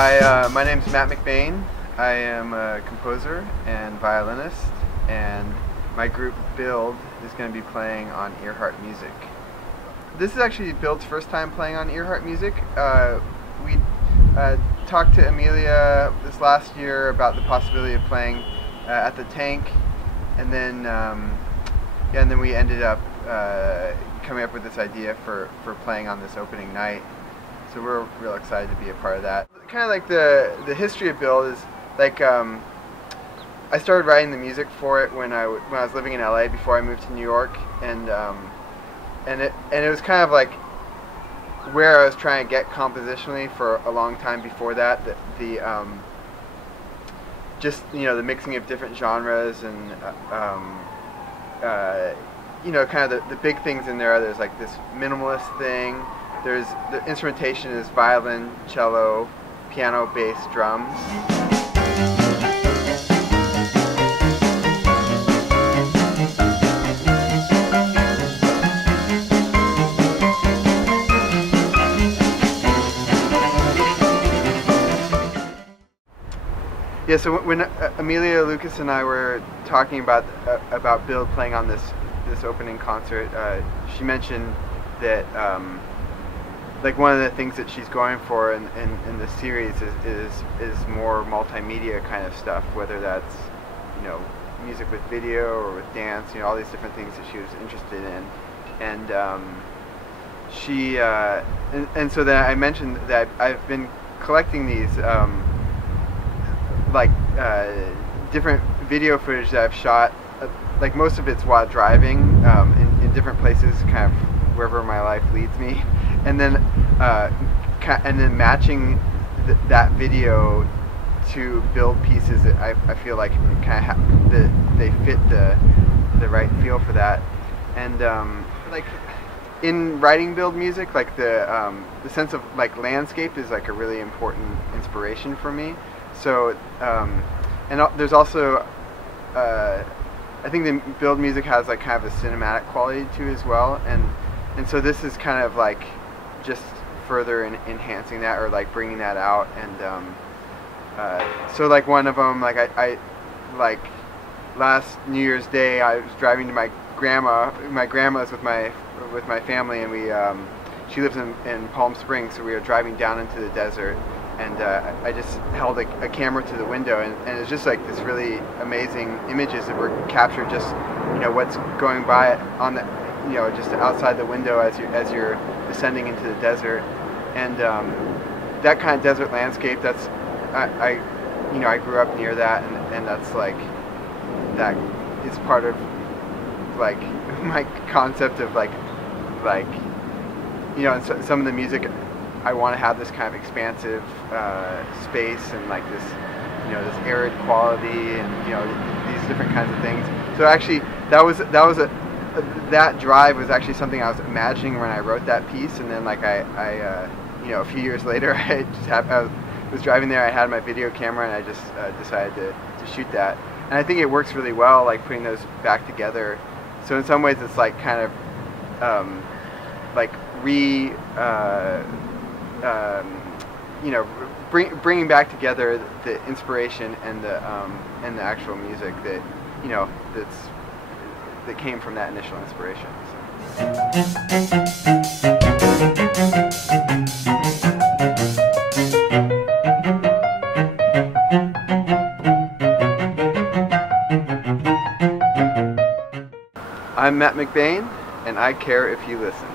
My name's Matt McBane. I am a composer and violinist, and my group Build is going to be playing on Earhart Music. This is actually Build's first time playing on Earhart Music. We talked to Amelia this last year about the possibility of playing at the Tank, and then we ended up coming up with this idea for playing on this opening night. So we're real excited to be a part of that. Kind of like the history of Build is like I started writing the music for it when I was living in LA before I moved to New York, and it was kind of like where I was trying to get compositionally for a long time before that. Just the mixing of different genres and kind of the big things in there. There's like this minimalist thing. There's the instrumentation is violin, cello, piano, bass, drums. Yeah, so when Amelia, Lucas, and I were talking about Build playing on this opening concert, she mentioned that like one of the things that she's going for in this series is more multimedia kind of stuff, whether that's music with video or with dance, all these different things that she was interested in, and she and so then I mentioned that I've been collecting these different video footage that I've shot, like most of it's while driving in different places, kind of wherever my life leads me, and then matching that video to build pieces that I feel like kind of they fit the right feel for that, and like in writing Build music, like the sense of like landscape is like a really important inspiration for me. So and there's also I think the Build music has like kind of a cinematic quality to it as well, and so this is kind of like just further enhancing that, or like bringing that out. And so like one of them, like I like last New Year's Day I was driving to my grandma's with my family, and she lives in Palm Springs, so we were driving down into the desert, and I just held a camera to the window, and it's just like this really amazing images that were captured, just what's going by on the just outside the window as you're descending into the desert, and that kind of desert landscape. That's I grew up near that, and that's like that is part of like my concept of like and some of the music. I want to have this kind of expansive space, and like this this arid quality, and these different kinds of things. So actually that drive was actually something I was imagining when I wrote that piece, and then like I a few years later I was driving there, I had my video camera, and I just decided to shoot that, and I think it works really well, like putting those back together. So in some ways it's like kind of like bringing back together the inspiration and the actual music that that came from that initial inspiration. I'm Matt McBane, and I care if you listen.